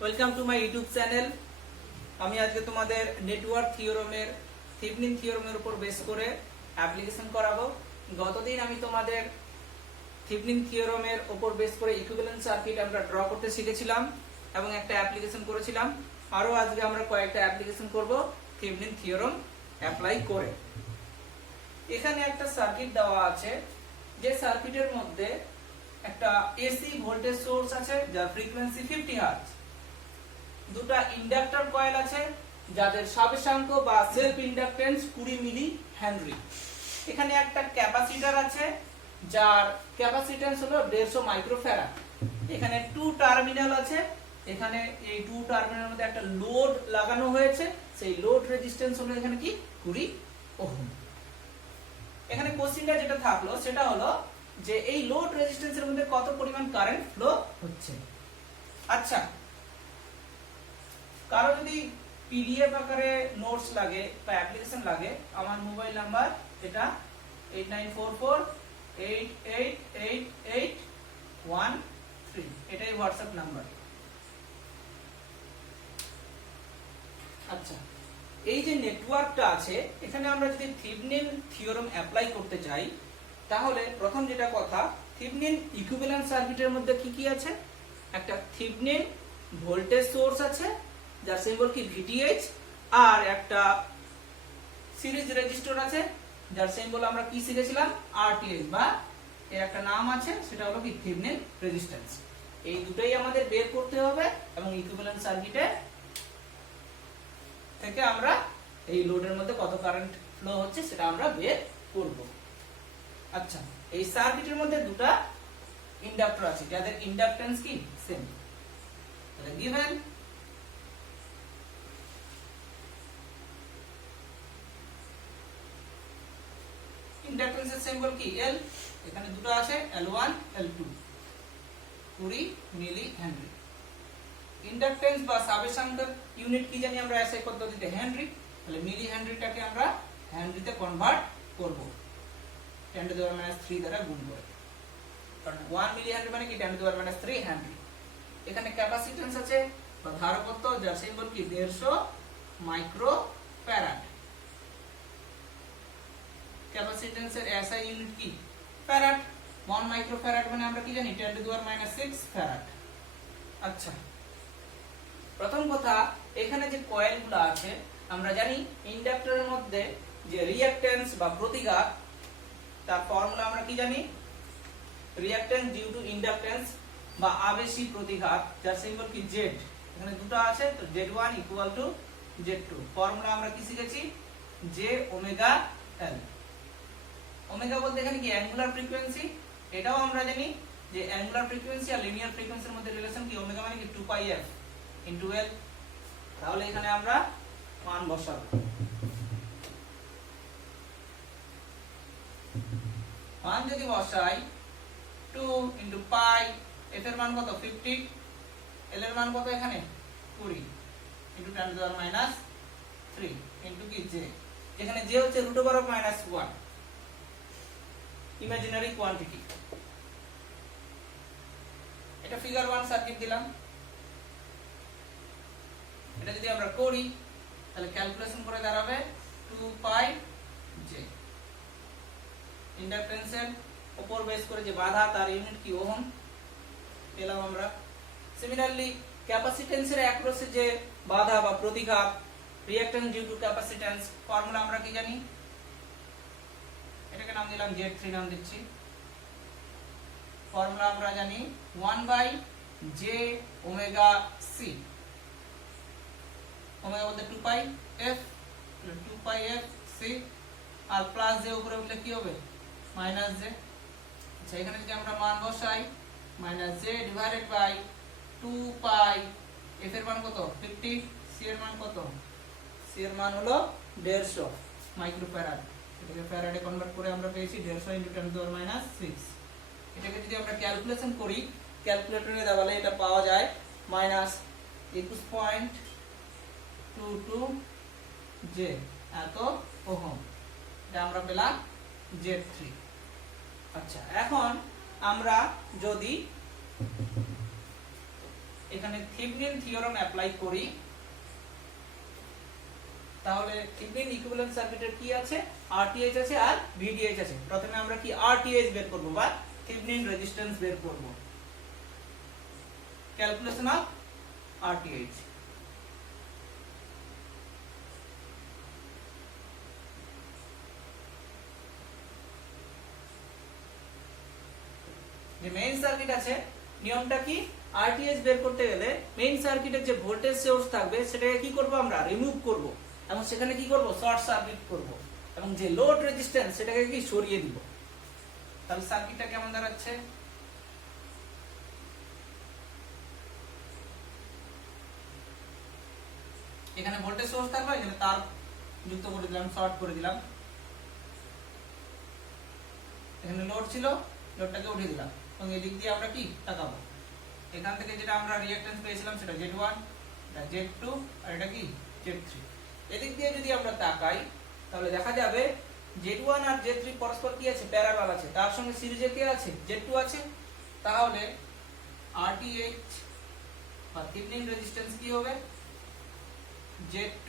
Welcome to my YouTube channel. আমি আজকে তোমাদের নেটওয়ার্ক থিওরামের থেভেনিন থিওরামের উপর বেস করে অ্যাপ্লিকেশন করাবো। গতদিন আমি তোমাদের থেভেনিন থিওরামের উপর বেস করে ইকুইভ্যালেন্ট সার্কিট আমরা ড্র করতে শিখেছিলাম এবং একটা অ্যাপ্লিকেশন করেছিলাম। আরো আজকে আমরা কয়েকটা অ্যাপ্লিকেশন করব থেভেনিন থিওরাম অ্যাপ্লাই করে। এখানে একটা সার্কিট দেওয়া আছে, যে সার্কিটের মধ্যে একটা এসি ভোল্টেজ সোর্স আছে যার ফ্রিকোয়েন্সি 50 হার্টজ, দুটো ইন্ডাক্টর কয়েল আছে যাদের স্বাবেশাঙ্ক বা সেলফ ইন্ডাকটেন্স 20 মিলি হেনরি। এখানে একটা ক্যাপাসিটর আছে যার ক্যাপাসিটেন্স হলো 150 মাইক্রোফ্যারাড। এখানে টু টার্মিনাল আছে, এখানে এই টু টার্মিনালের মধ্যে একটা লোড লাগানো হয়েছে, সেই লোড রেজিস্ট্যান্স হলো এখানে কি 20 ওহম। এখানে কোশ্চেনটা যেটা থাকলো সেটা হলো যে এই লোড রেজিস্ট্যান্সের মধ্যে কত পরিমাণ কারেন্ট ফ্লো হচ্ছে। আচ্ছা, কারো যদি পিডিএফ আকারে নোটস লাগে বা অ্যাপ্লিকেশন লাগে, আমার মোবাইল নাম্বার এটা 8944888813, এটাই হোয়াটসঅ্যাপ নাম্বার। আচ্ছা, এই যে নেটওয়ার্কটা আছে এখানে আমরা যদি থেভেনিন থিওরাম অ্যাপ্লাই করতে চাই, তাহলে প্রথম যেটা কথা, থেভেনিন ইকুইভ্যালেন্ট সার্কিটের মধ্যে কি কি আছে? একটা থেভেনিন ভোল্টেজ সোর্স আছে যার সিম্বল কি ভিটিএইচ, আর একটা সিরিজ রেজিস্টর আছে যার সিম্বল আমরা কি শিখেছিলাম আরটিএইচ, বা এর একটা নাম আছে সেটা হলো কি থেভেনিন রেজিস্ট্যান্স। এই দুটোই আমাদের বের করতে হবে এবং ইকুইভ্যালেন্ট সার্কিটে থেকে আমরা এই লোডের মধ্যে কত কারেন্ট ফ্লো হচ্ছে সেটা আমরা বের করব। আচ্ছা, এই সার্কিটের মধ্যে দুটো ইন্ডাক্টর আছে যাদের ইন্ডাকটেন্স কি সেম। তাহলে গিভেন ইন্ডাকটেন্সের সিম্বল কি এল, এখানে দুটো আছে L1 L2, 20 মিলি হেনরি। ইন্ডাকটেন্স বা সাবেশাঙ্কের ইউনিট কি জানি আমরা এসআই পদ্ধতিতে হেনরি, তাহলে মিলি হেনরিটাকে আমরা হেনরিতে কনভার্ট করব 10 টু দি পাওয়ার -3 দ্বারা গুণ করে, কারণ 1 মিলি হেনরি মানে কি 10 টু দি পাওয়ার -3 হেনরি। এখানে ক্যাপাসিটেন্স আছে বা ধারকত্ব যার সিম্বল কি 150 মাইক্রোফ্যারাড। ক্যাপাসিটেন্সের এসআই ইউনিট কি ফ্যারাড, 1 মাইক্রোফ্যারাড মানে আমরা কি জানি 10 টু দি পাওয়ার -6 ফ্যারাড। আচ্ছা, প্রথম কথা, এখানে যে কয়েলগুলো আছে আমরা জানি ইন্ডাক্টরের মধ্যে যে রিঅ্যাকট্যান্স বা প্রতিঘাত, তার ফর্মুলা আমরা কি জানি রিঅ্যাকট্যান্স ডিউ টু ইন্ডাকট্যান্স বা আবেশী প্রতিঘাত যার সিম্বল কি জেড। এখানে দুটো আছে, তো Z1 equal to Z2। Formula আমরা কি শিখেছি জে ওমেগা এল। ওমেগা বলতে এখানে কি অ্যাঙ্গুলার ফ্রিকোয়েন্সি, এটাও আমরা জানি যে অ্যাঙ্গুলার ফ্রিকোয়েন্সি আর লিনিয়ার ফ্রিকোয়েন্সির মধ্যে রিলেশন কি ওমেগা মানে কি 2πf ইনটু এল। তাহলে এখানে আমরা মান বসাবো, মান যদি বসাই 2 ইনটু পাই, এফ এর মান কত 50, এল এর মান কত এখানে 20 into 10 two the power -3 into কি জে, এখানে জে হচ্ছে √1 ইমাজিনারি কোয়ান্টিটি। এটা ফিগার 1 সার্কিট দিলাম। এটা যদি আমরা করি তাহলে ক্যালকুলেশন করে দাঁড়াবে 2 পাই জে। ইন্ডাকটেন্সের উপর বেস করে যে বাধা তার ইউনিট কি ওহম পেলাম আমরা। সিমিলারলি ক্যাপাসিটেন্সের অ্যাক্রসে যে বাধা বা প্রতিঘাত reactance due to capacitance, formula আমরা কি জানি, এটাকে নাম দিলাম Z3 নাম দিচ্ছি। ফর্মুলা আমরা জানি 1/j ওমেগা c, ওমেগা বলতে 2πf, 2πf c আর প্লাস j উপরে উঠলে কি হবে -j। আচ্ছা, এখানে যদি আমরা মান বসাই -j ডিভাইডেড বাই 2π, f এর মান কত 50, c এর মান কত, c এর মান হলো 150 মাইক্রোফ্যারাড। এটাকে ফ্যারাডে কনভার্ট করে আমরা পেয়েছি 150 ইনটু 10 টু দি পাওয়ার -6। এটাকে যদি আমরা ক্যালকুলেশন করি, ক্যালকুলেটরে দাবালে এটা পাওয়া যায় -21.22 জে এত ওহম। এটা আমরা পেলাম Z3। আচ্ছা, এখন আমরা যদি এখানে থেভেনিন থিওরাম অ্যাপ্লাই করি, তাহলে থেভেনিন ইকুইভ্যালেন্ট সার্কিটের কি আছে, RTh আছে আর VTh আছে। প্রথমে আমরা কি RTh বের করব বা থেভেনিন রেজিস্ট্যান্স বের করব। Calculation of RTh। যে মেইন সার্কিট আছে, নিয়মটা কি, RTh বের করতে গেলে মেইন সার্কিটের যে ভোল্টেজ সোর্স থাকবে সেটাকে কি করব, আমরা রিমুভ করব এবং সেখানে কি করব, শর্ট সার্কিট করব এবং যে লোড রেজিস্ট্যান্স সেটাকে কি সরিয়ে দিব। তাহলে সার্কিটটা কেমন দাঁড়াচ্ছে, এখানে ভোল্টেজ সোর্স থাকবে, এখানে তার যুক্ত করে দিলাম, শর্ট করে দিলাম, এখানে লোড ছিল, লোডটাকে উঠিয়ে দিলাম এবং এই দিক দিয়ে আমরা কি তাকাবো, এখান থেকে যেটা আমরা রিঅ্যাকট্যান্স পেয়েছিলাম সেটা Z1, এটা Z2 আর এটা কি Z3। এদিক দিয়ে যদি আমরা তাকাই তাহলে দেখা যাবে Z1 আর Z3 পরস্পর কি আছে, প্যারালাল আছে, তার সঙ্গে সিরিজে কি আছে, Z2 আছে। তাহলে RTh বা থেভেনিন রেজিস্ট্যান্স কি হবে, Z2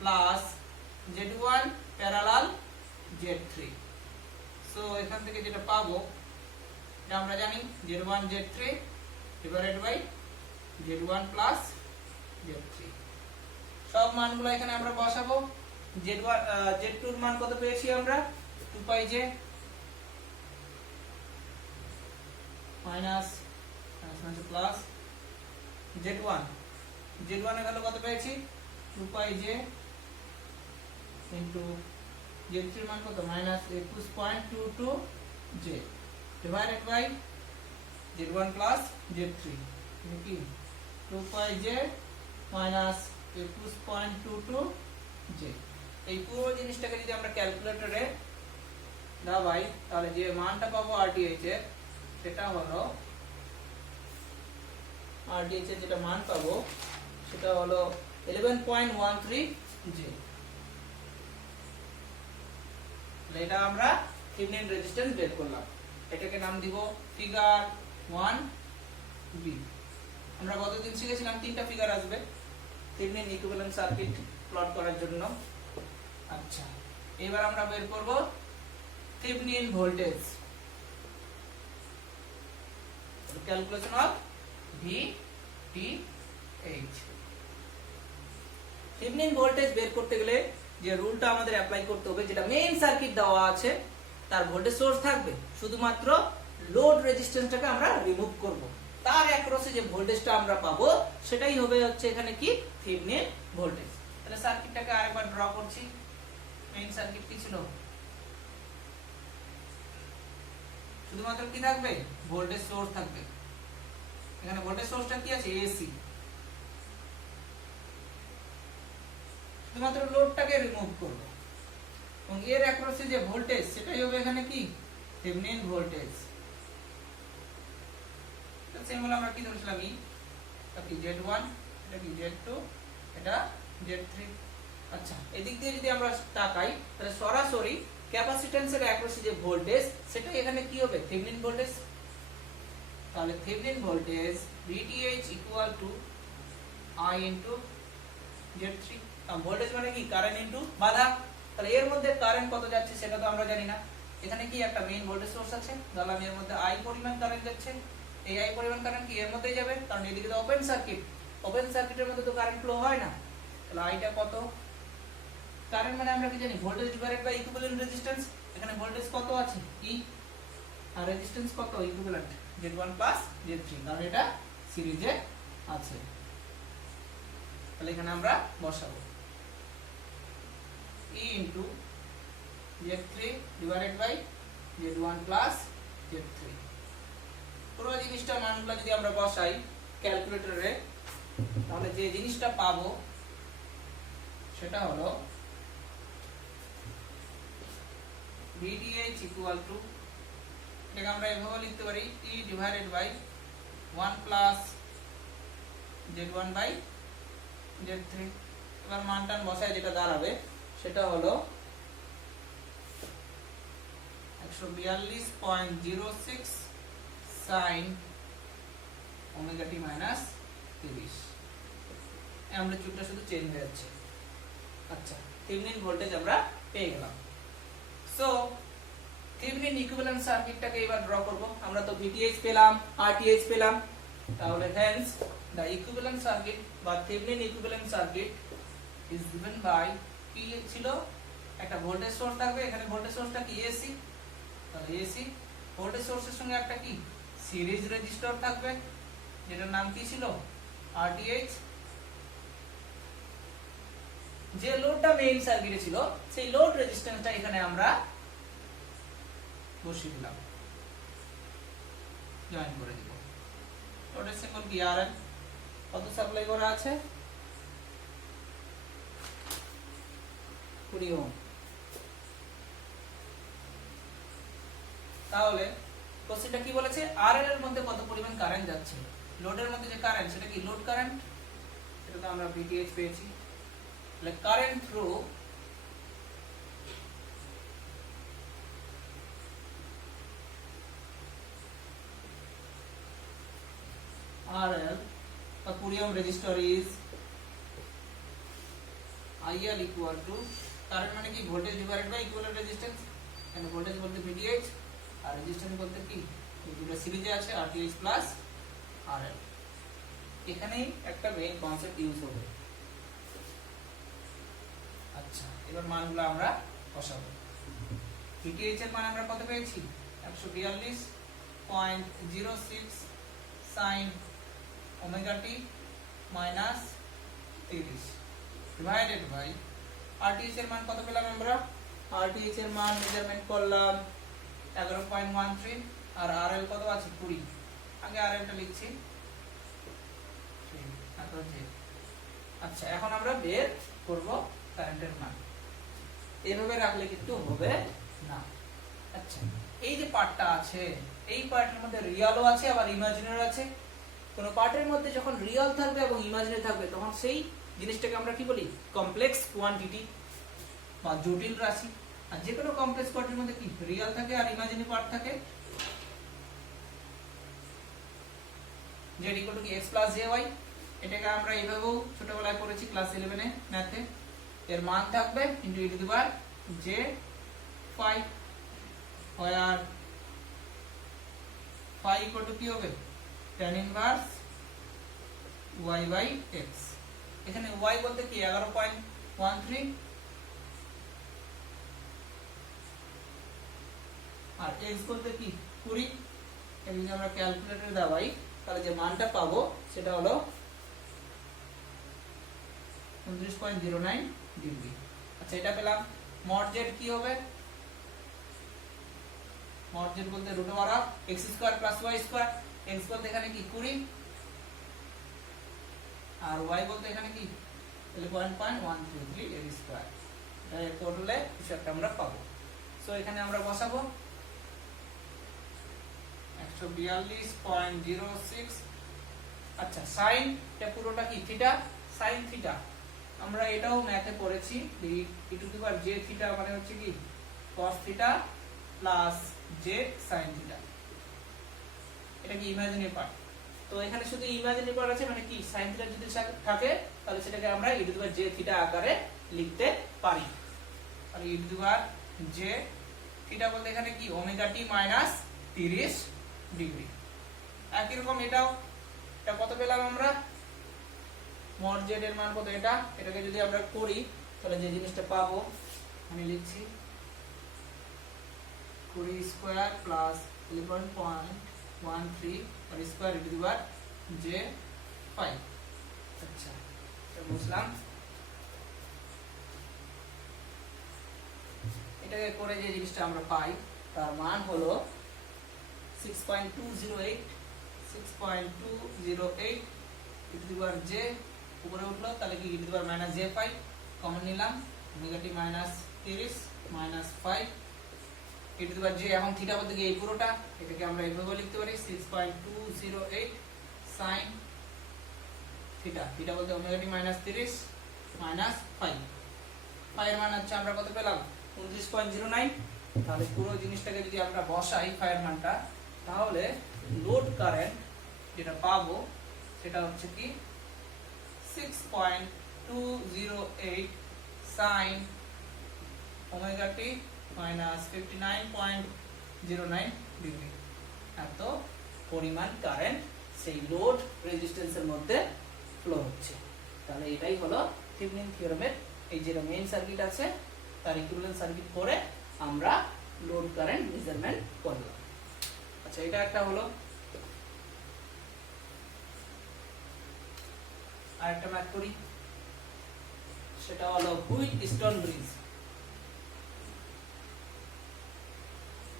plus Z1 parallel Z3। So এখান থেকে যেটা পাবো এটা আমরা জানি Z1 Z3 divided by Z1 plus Z3। সব মানগুলো এখানে আমরা বসাবো। Z2 এর মান কত পেয়েছি আমরা, 2πj মাইনাস প্লাস Z1 এর ভ্যালু কত পেয়েছি, 2πj ইনটু Z3 এর মান কত, minus 21.22j divided by Z1 plus Z3 কি 2πj মাইনাস 21.22j। এই পুরো জিনিসটাকে যদি আমরা ক্যালকুলেটরে দাবাই তাহলে যে মানটা পাবো RTh এর সেটা হলো, RTh এর যেটা মান পাবো সেটা হলো 11.13j। এটা আমরা থেভেনিন রেজিস্ট্যান্স বের করলাম, এটাকে নাম দিব ফিগার 1b। আমরা গতদিন শিখেছিলাম তিনটা ফিগার আসবে থেভেনিন ইকুইভ্যালেন্ট সার্কিট প্লট করার জন্য। আচ্ছা, এবার আমরা বের করব Thevenin voltage, calculation of VTh। Thevenin voltage বের করতে গেলে যে রুলটা আমাদের অ্যাপ্লাই করতে হবে, যেটা মেইন সার্কিট দেওয়া আছে তার ভোল্টেজ সোর্স থাকবে, শুধুমাত্র লোড রেজিস্ট্যান্সটাকে আমরা রিমুভ করব, তার অ্যাক্রসে যে ভোল্টেজটা আমরা পাবো সেটাই হবে হচ্ছে এখানে কি থেভেনিন ভোল্টেজ। তাহলে সার্কিটটাকে আরেকবার ড্র করছি। মেইন সার্কিট কি ছিল, শুধুমাত্র কি থাকবে, ভোল্টেজ সোর্স থাকবে। এখানে ভোল্টেজ সোর্সটা কি আছে, এসি, শুধুমাত্র লোডটাকে রিমুভ করব এবং এর অ্যাক্রসে যে ভোল্টেজ সেটাই হবে এখানে কি থেভেনিন ভোল্টেজ। সিম্বল আমরা কি ধরেছিলাম, এটা কি Z1, এটা কি Z2, এটা Z3। আচ্ছা, এদিক দিয়ে যদি আমরা তাকাই তাহলে সরাসরি ক্যাপাসিট্যান্সের অ্যাক্রসে যে ভোল্টেজ সেটাই এখানে কি হবে, থেভেনিন ভোল্টেজ। তাহলে Thevenin voltage VTh equal to I into Z3। Voltage মানে কি, কারেন্ট ইনটু বাধা। তাহলে এর মধ্যে কারেন্ট কত যাচ্ছে সেটা তো আমরা জানি না। এখানে কি একটা মেইন ভোল্টেজ সোর্স আছে, ধরলাম এর মধ্যে I পরিমাণ কারেন্ট যাচ্ছে, এই I পরিমাণ কারেন্ট কি এর মধ্যেই যাবে, কারণ এদিকে তো ওপেন সার্কিট, ওপেন সার্কিটের মধ্যে তো কারেন্ট ফ্লো হয় না। তাহলে আইটা কত, কারেন্ট মানে আমরা কি জানি voltage divided by equivalent resistance. এখানে ভোল্টেজ কত আছে E আর রেজিস্ট্যান্স কত, ইকুইভ্যালেন্ট Z1 প্লাস Z3, কারণ এটা সিরিজে আছে। তাহলে এখানে আমরা বসাবো E into Z3 divided by Z1 plus Z3। পুরো জিনিসটার মানগুলো যদি আমরা বসাই ক্যালকুলেটরে তাহলে যে জিনিসটা পাবো সেটা হলো VTh ইকুয়াল টু, এটাকে আমরা এভাবে লিখতে পারি E divided by 1 plus Z1 by Z3। এবার মানটান বসায় যেটা দাঁড়াবে সেটা হলো 142.06 sin ওমেগা t মাইনাস 30 অ্যামপ্লিটিউডটা শুধু চেঞ্জ হয়ে যাচ্ছে। আচ্ছা, থেভেনিন ভোল্টেজ আমরা পেয়ে গেলাম। সো থেভেনিন ইকুইভ্যালেন্ট সার্কিটটাকে এবার ড্র করব। আমরা তো VTh পেলাম, RTh পেলাম, তাহলে hence the equivalent circuit বা Thevenin equivalent circuit is given by কি ছিল, একটা ভোল্টেজ সোর্স থাকবে, এখানে ভোল্টেজ সোর্সটা কি AC, তাহলে AC ভোল্টেজ সোর্সের সঙ্গে একটা কি সিরিজ রেজিস্টর থাকবে, যেটার নাম কি ছিল RTh। যে লোডটা মেইন সার্কিটে ছিল সেই লোড রেজিস্ট্যান্সটা এখানে আমরা বসিয়ে দিলাম, জয়েন করে দিব। লোডের সিম্বল কি RL, কত সাপ্লাই করা আছে 20 ওহম। তাহলে কোশ্চেনটা কি বলেছে, RL এর মধ্যে কত পরিমাণ কারেন্ট যাচ্ছে, লোডের মধ্যে যে কারেন্ট সেটা কি লোড কারেন্ট, সেটা তো আমরা VTh পেয়েছি। তাহলে current through RL a 20 ohm resistor is IL equal to current মানে কি voltage divided by equivalent resistance, and voltage বলতে VTh আর resistance বলতে কি এই দুটো সিরিজে আছে RTh plus RL। এখানেই একটা মেইন কনসেপ্ট ইউজ হবে। আচ্ছা, এবার মানগুলো আমরা বসাবো। VTh এর মান আমরা কত পেয়েছি 142.06 sin omega t minus 30 divided by RTh এর মান কত পেলাম আমরা, RTh এর মান মেজারমেন্ট করলাম 11.13 আর RL কত আছে 20, আগে RL টা লিখছি। আচ্ছা, এখন আমরা বের করব কারেন্টের মান, এভাবে রাখলে কিন্তু হবে না। আচ্ছা, এই যে পার্টটা আছে এই পার্টের মধ্যে রিয়ালও আছে আবার ইমাজিনারি আছে। কোন পার্টের মধ্যে যখন রিয়াল থাকবে এবং ইমাজিনারি থাকবে তখন সেই জিনিসটাকে আমরা কি বলি কমপ্লেক্স কোয়ান্টিটি বা জটিল রাশি। আর যে কোনো কমপ্লেক্স কোয়ান্টিটির মধ্যে কি রিয়াল থাকে আর ইমাজিনারি পার্ট থাকে। z equal to x plus jy, এটাকে আমরা এইভাবেও ছোটবেলায় পড়েছি ক্লাস 11 এ ম্যাথে। এর মান থাকবে into e to the power j5 where phi equal to কি হবে tan inverse y by x। এখানে y বলতে কি 11.13 আর x বলতে কি 20। এটা যদি আমরা ক্যালকুলেটরে দাবাই তাহলে যে মানটা পাবো সেটা হলো 29.09 ডিগ্রি। আচ্ছা, এটা পেলাম। মড z কি হবে, মড z বলতে root over of x square plus y square. x বলতে এখানে কি 20 আর y বলতে এখানে কি 11.133 এর স্কয়ার। এটা টোটালে কিছু একটা আমরা পাবো। সো এখানে আমরা বসাবো 142.06। আচ্ছা, sin এটা পুরোটা কি থিটা, sin থিটা আমরা এটাও ম্যাথে পড়েছি। e to the power j theta মানে হচ্ছে কি cos theta plus j sin theta. এটা কি ইমাজিনারি পার্ট, তো এখানে শুধু ইমাজিনারি পার্ট আছে মানে কি sin থিটা যদি থাকে তাহলে সেটাকে আমরা e to the power j theta আকারে লিখতে পারি। আর e to the power j theta বলতে এখানে কি ওমেগা t মাইনাস 30 ডিগ্রি। একই রকম এটাও, এটা কত পেলাম আমরা মড z এর মান কত, এটাকে যদি আমরা করি তাহলে যে জিনিসটা পাবো আমি লিখছি 20 স্কয়ার প্লাস 11.13 আর square e to the power j5। আচ্ছা, এটা বুঝলাম। এটাকে করে যে জিনিসটা আমরা পাই তার মান হলো 6.208 e to the power j উপরে উঠলো তাহলে কি e to the power minus j5 common নিলাম, negative minus 30 minus 5 e to the power j। এখন থিটা বলতে কি এই পুরোটা, এটাকে আমরা এইভাবে লিখতে পারি 6.208 sin থিটা। থিটা বলতে ওমেগা t মাইনাস 30 মাইনাস 5। 5 এর মান হচ্ছে আমরা কত পেলাম 29.09। তাহলে পুরো জিনিসটাকে যদি আমরা বসাই 5 এর মানটা তাহলে লোড কারেন্ট যেটা পাবো সেটা হচ্ছে কি 6.208 sin omega t minus 59.09 degree. এত পরিমাণ কারেন্ট সেই লোড রেজিস্ট্যান্সের মধ্যে ফ্লো হচ্ছে। তাহলে এটাই হলো থেভেনিন থিওরেমের এই যে মেইন সার্কিট আছে তার ইকুইভ্যালেন্ট সার্কিট করে আমরা লোড কারেন্ট মেজারমেন্ট করলাম। আচ্ছা, এটা একটা হলো। আরেকটা ম্যাথ করি, সেটা হলো হুইটস্টোন ব্রিজ।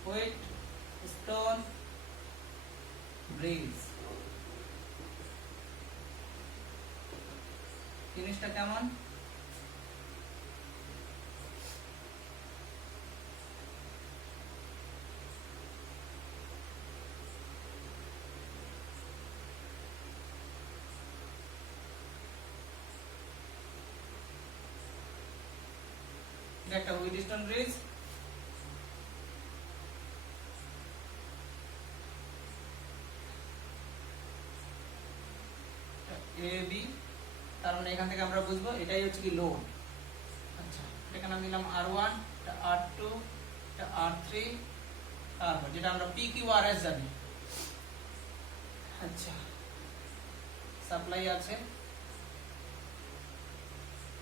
হুইটস্টোন ব্রিজ জিনিসটা কেমন? একটা হুইটস্টোন ব্রিজ। এ বি, তার মানে এখান থেকে আমরা বুঝবো এটাই হচ্ছে কি লোড। আচ্ছা, এখানে আমি দিলাম R1, এটা R2, এটা R3, তারপর যেটা আমরা P Q R S জানি। আচ্ছা, সাপ্লাই আছে,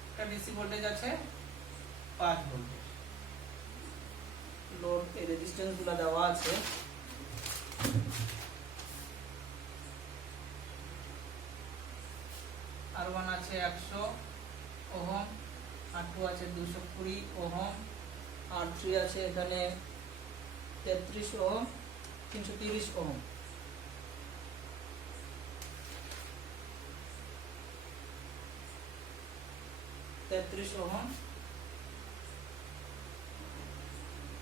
একটা ডিসি ভোল্টেজ আছে 5 ভোল্ট। লোড এর রেজিস্ট্যান্স গুলো দেওয়া আছে। R1 আছে 100 ওহম, R2 আছে 220 ওহম, R3 আছে এখানে 33 ওহম, 330 ওহম।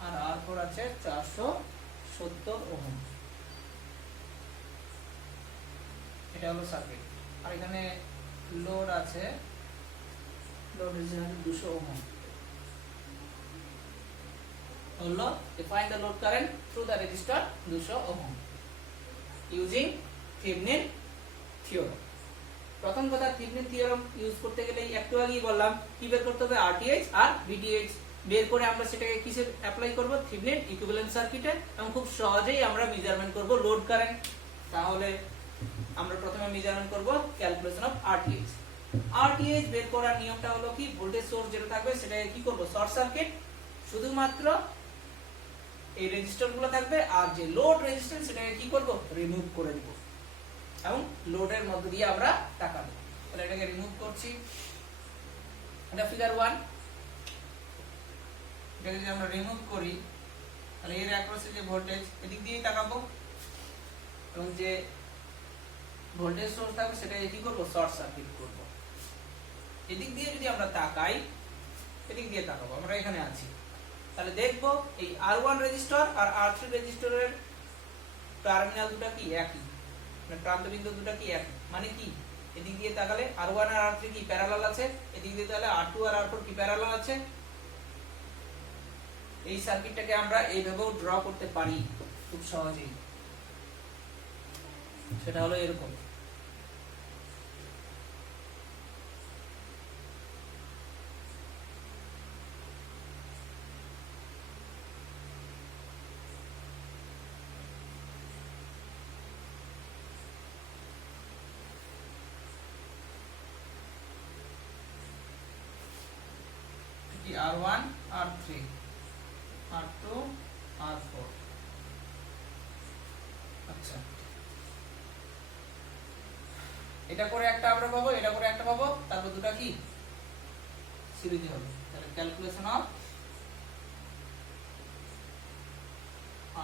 আর R4 আছে 470 ওহম। এটা হলো সার্কিট। আর এখানে লোড আছে, লোড রেজিস্ট্যান্স 200 ওহম। হলো define the load current through the resistor 200 ohm using Thevenin theorem. প্রথম কথা, থেভেনিন থিওরেম ইউজ করতে গেলে একটু আগেই বললাম কি বের করতে হবে, RTh আর VTh বের করে আমরা সেটাকে কিসে অ্যাপ্লাই করব, থেভেনিন ইকুইভ্যালেন্ট সার্কিটে, এবং খুব সহজেই আমরা মেজারমেন্ট করব লোড কারেন্ট। তাহলে আমরা প্রথমে মেজারমেন্ট করব ক্যালকুলেশন অফ RTh। RTh বের করার নিয়মটা হলো কি, ভোল্টেজ সোর্স যেটা থাকবে সেটাকে কি করব, শর্ট সার্কিট, শুধুমাত্র এই রেজিস্টর গুলো থাকবে, আর যে লোড রেজিস্ট্যান্স সেটাকে কি করব, রিমুভ করে দিব, এবং লোডের মধ্য দিয়ে আমরা তাকাবো। তাহলে এটাকে রিমুভ করছি। এটা ফিগার 1। এটাকে যদি আমরা রিমুভ করি তাহলে এর অ্যাক্রসে যে ভোল্টেজ, এদিক দিয়েই তাকাবো, এবং যে ভোল্টেজ সোর্স থাকবে সেটাকে কি করব, শর্ট সার্কিট করব। এদিক দিয়ে যদি আমরা তাকাই, এদিক দিয়ে তাকাবো, আমরা এখানে আছি, তাহলে দেখবো এই R1 রেজিস্টর আর R3 রেজিস্টরের টার্মিনাল দুটো কি একই, মানে প্রান্ত বিন্দু দুটো কি একই। মানে কি, এদিক দিয়ে তাকালে R1 আর R3 কি প্যারালাল আছে, এদিক দিয়ে তাহলে R2 আর R4 কি প্যারালাল আছে। এই সার্কিটটাকে আমরা এইভাবেও ড্র করতে পারি খুব সহজেই। সেটা হলো এরকম। R1 R3 R2 R4। আচ্ছা, এটা করে একটা আমরা পাবো, এটা করে একটা পাবো, তারপর দুটো কি সিরিজে হবে। তাহলে ক্যালকুলেশন অফ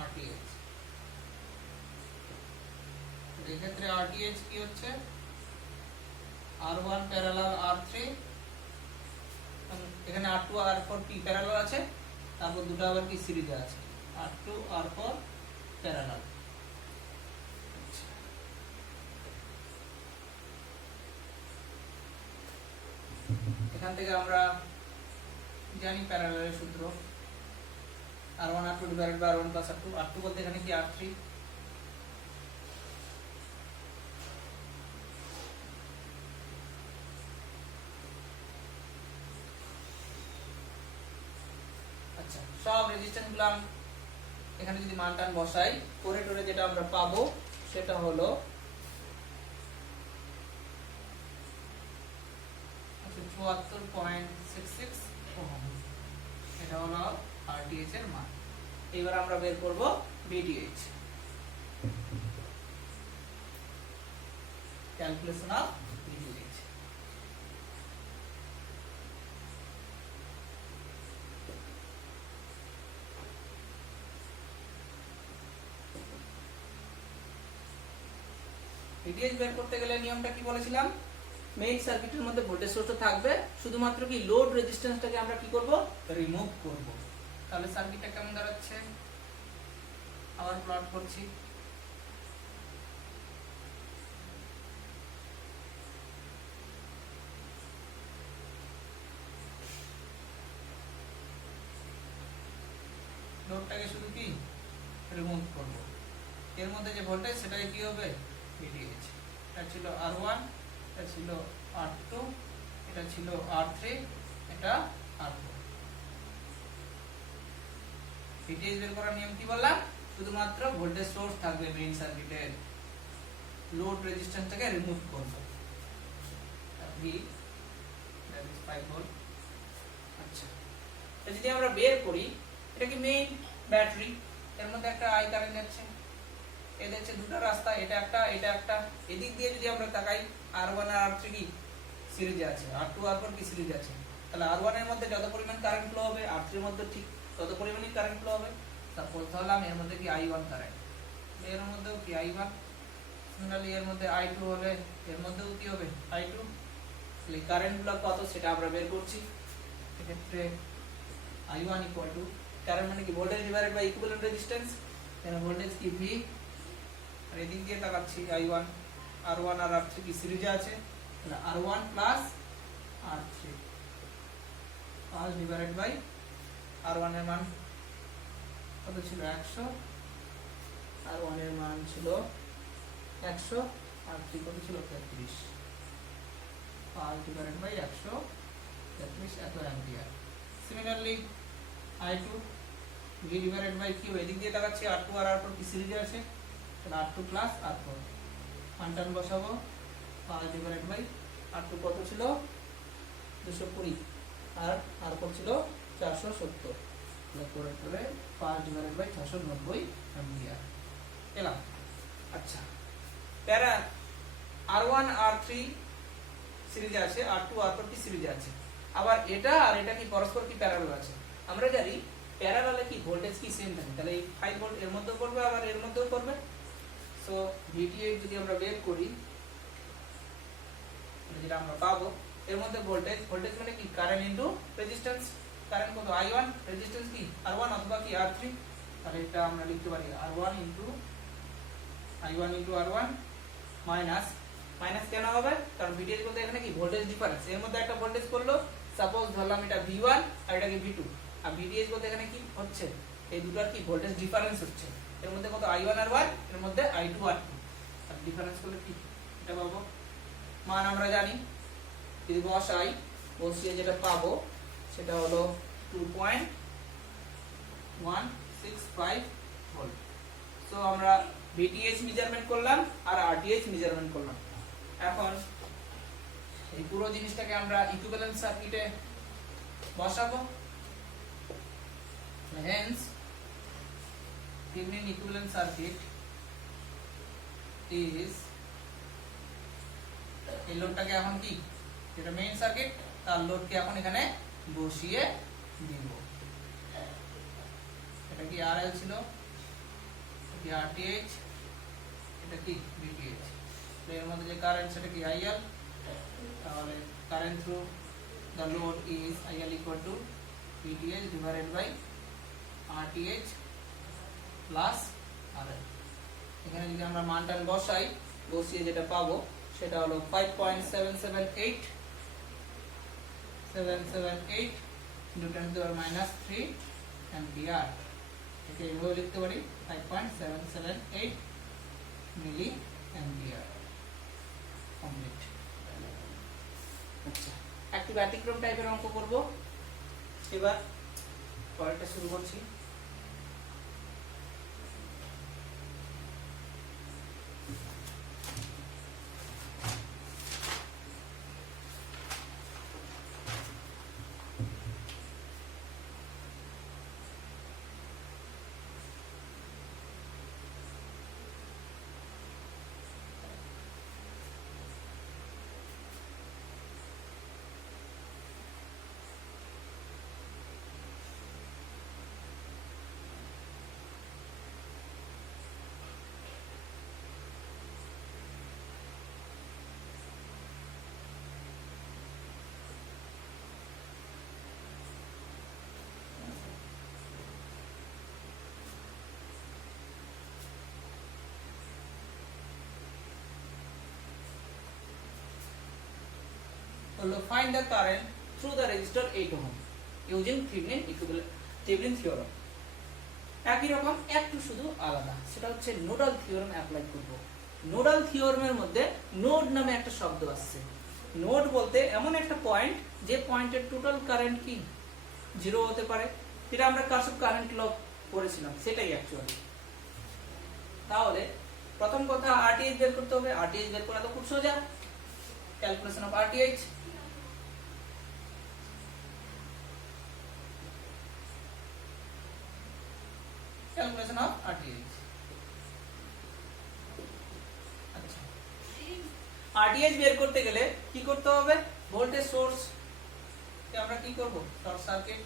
RTh। এই ক্ষেত্রে RTh কি হচ্ছে, R1 প্যারালাল R3, এখানে R2 আর R4 কি প্যারালাল আছে, তারপর দুটো আবার কি সিরিজে আছে, R2 R4 প্যারালাল। এখান থেকে আমরা জানি প্যারালালের সূত্র, R1 R2 divided by R1 plus R2। R2 বলতে এখানে কি R3, সব রেজিস্ট্যান্স গুলো এখানে যদি মান টান বসাই, করে টোরে যেটা আমরা পাবো সেটা হলো 74.66 ওহম। এটা হলো RTH এর মান। এবার আমরা বের করব VTH, calculation of VTH। VTH বের করতে গেলে নিয়মটা কি বলেছিলাম, মেইন সার্কিটের মধ্যে ভোল্টেজ সোর্সটা থাকবে, শুধুমাত্র কি লোড রেজিস্ট্যান্সটাকে আমরা কি করব, রিমুভ করব। তাহলে সার্কিটটা কেমন দাঁড়াচ্ছে, আবার প্লট করছি। লোডটাকে শুধু কি রিমুভ করব, এর মধ্যে যে ভোল্টেজ সেটাই কি হবে, VTH। এটা ছিল R1, এটা ছিল R2, এটা ছিল R3, এটা R4। VTH বের করার নিয়ম কি বললাম, শুধুমাত্র ভোল্টেজ সোর্স থাকবে মেইন সার্কিটের, লোড রেজিস্ট্যান্সটাকে রিমুভ করব। V that is 5 volt. আচ্ছা, যদি আমরা বের করি, এটা কি মেইন ব্যাটারি, এর মধ্যে একটা I কারেন্ট যাচ্ছে, এদের হচ্ছে দুটো রাস্তা, এটা একটা এটা একটা। এদিক দিয়ে যদি আমরা তাকাই, R1 আর R3 কি সিরিজে আছে, R2 R4 কি সিরিজে আছে, তাহলে R1 এর মধ্যে যত পরিমাণ কারেন্ট ফ্লো হবে, R3 এর মধ্যে ঠিক তত পরিমাণই কারেন্ট ফ্লো হবে। সাপোজ ধরলাম এর মধ্যে কি I1 কারেন্ট, এর মধ্যেও কি I1, সিমিলারলি এর মধ্যে I2 হলে এর মধ্যেও কি হবে I2। তাহলে কারেন্ট গুলো কত সেটা আমরা বের করছি। এক্ষেত্রে I1 ইকুয়াল টু, কারেন্ট মানে কি voltage divided by equivalent resistance, এর ভোল্টেজ কি V, আর এদিক দিয়ে তাকাচ্ছি I1, R1 আর R3 কি সিরিজে আছে, তাহলে R1 প্লাস R3 পাঁচ ডিভাইডেড বাই R1 এর মান কত ছিল 100, R1 এর মান ছিল 100, R3 কত ছিল 33, 5 ডিভাইডেড বাই 100, 33 এত ampere. Similarly I2 V divided by Q, এদিক দিয়ে তাকাচ্ছি R2 আর R4 কি সিরিজে আছে, তাহলে R2 প্লাস R4 মানটান বসাবো, 5 ডিভাইডেড বাই R2 কত ছিল 220, আর R4 ছিল 470, তাহলে করে করে 5 ডিভাইডেড বাই 690 অ্যাম্পিয়ার এলাম। আচ্ছা, প্যারা R1 R3 সিরিজে আছে, R2 R4 কি সিরিজে আছে, আবার এটা আর এটা কি পরস্পর কি প্যারালাল আছে। আমরা জানি প্যারালালে কি ভোল্টেজ কি সেম থাকে, তাহলে এই 5 ভোল্ট এর মধ্যেও করবে আবার এর মধ্যেও করবে। সো VTH যদি আমরা বের করি, যেটা আমরা পাবো, এর মধ্যে ভোল্টেজ মানে কি কারেন্ট ইনটু রেজিস্ট্যান্স, কারেন্ট কত I1, রেজিস্ট্যান্স কি R1 অথবা কি R3, তাহলে এটা আমরা লিখতে পারি R1 into I1 into R1 minus, minus কেন হবে, কারণ VTH বলতে এখানে কি ভোল্টেজ ডিফারেন্স, এর মধ্যে একটা ভোল্টেজ করলো, সাপোজ ধরলাম এটা V1 আর এটা কি V2, আর VTH বলতে এখানে কি হচ্ছে, এই দুটোর কি ভোল্টেজ ডিফারেন্স হচ্ছে, এর মধ্যে কত I1 আর 1, এর মধ্যে I2 আর 2, আর ডিফারেন্স করলে কি এটা পাবো। মান আমরা জানি, যদি বসিয়ে যেটা পাবো সেটা হলো 2.165 ভোল্ট। সো আমরা VTH মেজারমেন্ট করলাম আর RTH মেজারমেন্ট করলাম। এখন এই পুরো জিনিসটাকে আমরা ইকুইভ্যালেন্ট সার্কিটে বসাবো। Hence Thevenin equivalent circuit is, এই লোডটাকে এখন কি, যেটা মেইন সার্কিট তার লোডকে এখন এখানে বসিয়ে দিব। এটা কি RL ছিল, এটা কি RTH, এটা কি VTH, এর মধ্যে যে কারেন্ট সেটা কি IL, তাহলে current through the load is IL equal to VTH divided by RTH plus RL। এখানে যদি আমরা মানটা বসাই, বসিয়ে যেটা পাবো সেটা হলো 5.778 into 10 to the power minus 3 ampere. একে এইভাবে লিখতে পারি 5.778 মিলি অ্যাম্পিয়ার। কমপ্লিট। আচ্ছা, একটু ব্যতিক্রম টাইপের অঙ্ক করব এবার। পরেরটা শুরু করছি। Find the current through the resistor 8 ohm using Thevenin theorem. একই রকম একটু শুধু আলাদা, সেটা হচ্ছে নোডাল থিওরেম অ্যাপ্লাই করব। নোডাল থিওরেমের মধ্যে নোড নামে একটা শব্দ আসছে। নোড বলতে এমন একটা পয়েন্ট যে পয়েন্টের টোটাল কারেন্ট কি 0 হতে পারে, যেটা আমরা কারশফ কারেন্ট ল পড়েছিলাম, সেটাই অ্যাকচুয়ালি। তাহলে প্রথম কথা RTH বের করতে হবে। RTH বের করা তো খুব সোজা, calculation of RTH। Calculation of RTH। আচ্ছা, RTH বের করতে গেলে কি করতে হবে? ভোল্টেজ সোর্স কে আমরা কি করব? Short circuit.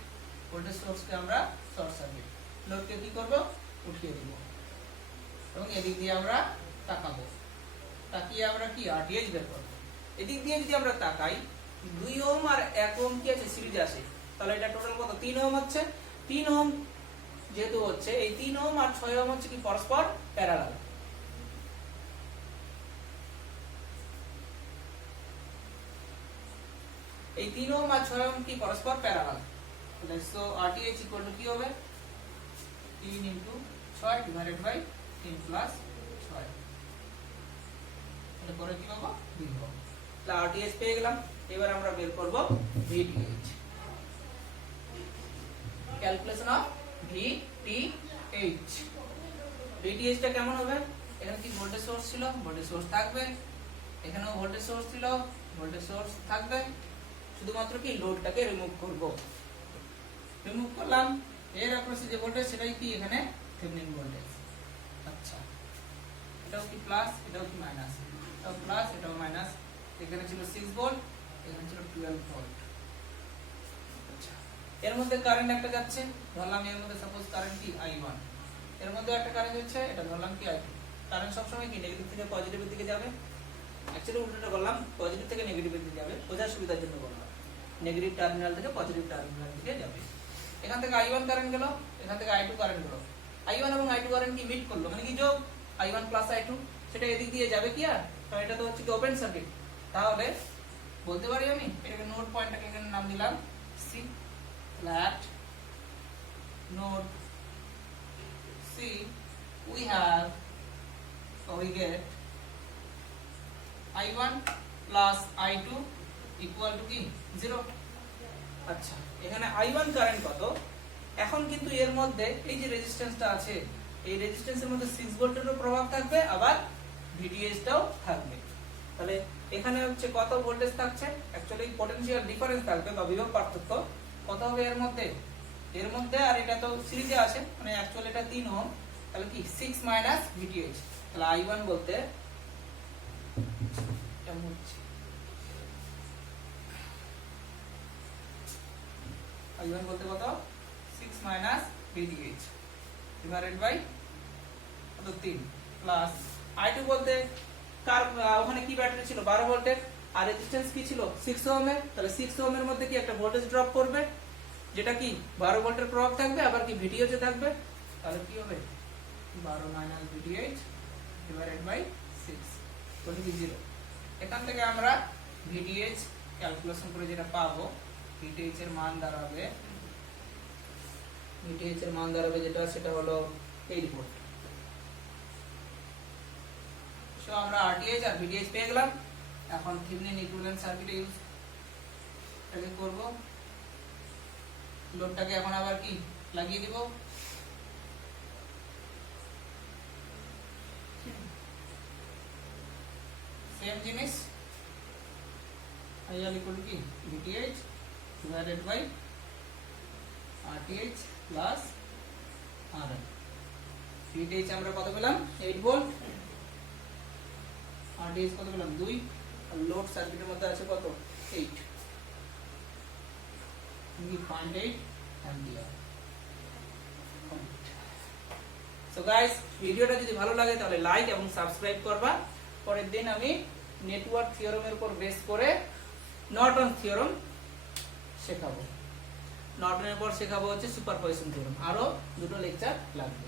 ভোল্টেজ সোর্স কে আমরা শর্ট সার্কিট, লোড কে কি করব? উঠিয়ে দিব, এবং এদিক দিয়ে আমরা তাকাবো। তাকিয়ে আমরা কি RTH বের করব। এদিক দিয়ে যদি আমরা তাকাই, 2 ওহম আর 1 ওহম কি আছে? সিরিজে আছে। তাহলে এটা টোটাল কত? 3 ওহম হচ্ছে। 3 ওহম যেহেতু হচ্ছে, এই 3 ওহম আর 6 ওহম হচ্ছে কি পরস্পর প্যারালাল। এই 3 ওহম আর 6 ওহম কি পরস্পর প্যারালাল। তাহলে সো RTH ইকুয়াল টু কি হবে? 3 ইনটু 6 ডিভাইডেড বাই 3 প্লাস 6। তাহলে পরে কি পাবো? 2 ওহম। তাহলে RTH পেয়ে গেলাম। এবার আমরা বের করব VTH। Calculation of VTH। VTH টা কেমন হবে? এখানে কি ভোল্টেজ সোর্স ছিল? ভোল্টেজ সোর্স থাকবে। এখানেও ভোল্টেজ সোর্স ছিল, ভোল্টেজ সোর্স থাকবে। শুধুমাত্র কি লোডটাকে রিমুভ করব। রিমুভ করলাম, এর অ্যাক্রসে যে ভোল্টেজ সেটাই কি এখানে থেভেনিন ভোল্টেজ। আচ্ছা, এটাও কি প্লাস, এটাও কি মাইনাস, এটাও প্লাস, এটাও মাইনাস। এখানে ছিল 6 ভোল্ট, এখানে ছিল 12 ভোল্ট। আচ্ছা, এর মধ্যে কারেন্ট একটা যাচ্ছে, ধরলাম এর মধ্যে সাপোজ কারেন্ট কি I1। এর মধ্যে একটা কারেন্ট যাচ্ছে, এটা ধরলাম কি I2। কারেন্ট সব সময় কি নেগেটিভ থেকে পজিটিভের দিকে যাবে। অ্যাকচুয়ালি উল্টোটা করলাম, পজিটিভ থেকে নেগেটিভের দিকে যাবে, বোঝার সুবিধার জন্য বললাম। নেগেটিভ টার্মিনাল থেকে পজিটিভ টার্মিনাল দিকে যাবে। এখান থেকে I1 কারেন্ট গেল, এখান থেকে I2 কারেন্ট গেল। I1 এবং I2 কারেন্ট কি মিট করলো, মানে কি যোগ, I1 প্লাস I2। সেটা এদিক দিয়ে যাবে কি আর? কারণ এটা তো হচ্ছে কি ওপেন সার্কিট। তাহলে বলতে পারি আমি এটাকে নোড পয়েন্টটাকে এখানে নাম দিলাম C, flat node C we have, so we get I1 plus I2 equal to কি 0। আচ্ছা, এখানে I1 কারেন্ট কত? এখন কিন্তু এর মধ্যে এই যে রেজিস্ট্যান্সটা আছে, এই রেজিস্ট্যান্সের মধ্যে 6 ভোল্টেরও প্রভাব থাকবে, আবার VTH টাও থাকবে। তাহলে এখানে হচ্ছে কত ভোল্টেজ থাকছে? অ্যাকচুয়ালি পটেনশিয়াল ডিফারেন্স থাকবে বা বিভব পার্থক্য কত হবে এর মধ্যে? এর মধ্যে আর এটা তো সিরিজে আছে, মানে অ্যাকচুয়ালি এটা 3 ওহম। তাহলে কি 6 মাইনাস VTH। তাহলে I1 বলতে I1 বলতে কত? 6 মাইনাস VTH ডিভাইডেড বাই কত? 3 প্লাস I2 বলতে কার ওখানে কি ব্যাটারি ছিল 12 ভোল্টের, আর রেজিস্ট্যান্স কি ছিল 6 ওহমের। তাহলে 6 ওহমের মধ্যে কি একটা ভোল্টেজ ড্রপ করবে, যেটা কি 12 ভোল্টের প্রভাব থাকবে, আবার কি VTH এ থাকবে। তাহলে কি হবে? 12 মাইনাস VTH ডিভাইডেড বাই 6 বলি কি 0। এখান থেকে আমরা VTH ক্যালকুলেশন করে যেটা পাবো, VTH এর মান দাঁড়াবে, VTH এর মান দাঁড়াবে যেটা, সেটা হলো 8 ভোল্ট। সো আমরা RTH আর VTH পেয়ে গেলাম। এখন থেভেনিন ইকুইভ্যালেন্ট সার্কিটে ইউজ করব। লোডটাকে এখন আবার কি লাগিয়ে দিব। সেম জিনিস IR equal to কি VTH divided by RTH plus RL। VTH আমরা কত পেলাম 8 ভোল্ট, RTH কত পেলাম 2, আর লোড সার্কিটের মধ্যে আছে কত 8, কি 0.8 অ্যাম্পিয়ার। সো গাইস, ভিডিওটা যদি ভালো লাগে তাহলে লাইক এবং সাবস্ক্রাইব করবা। পরের দিন আমি নেটওয়ার্ক থিওরামের উপর বেস করে নর্টন থিওরাম শেখাবো। নর্টনের পর শেখাবো হচ্ছে সুপারপজিশন থিওরাম, আরো দুটো লেকচার লাগবে।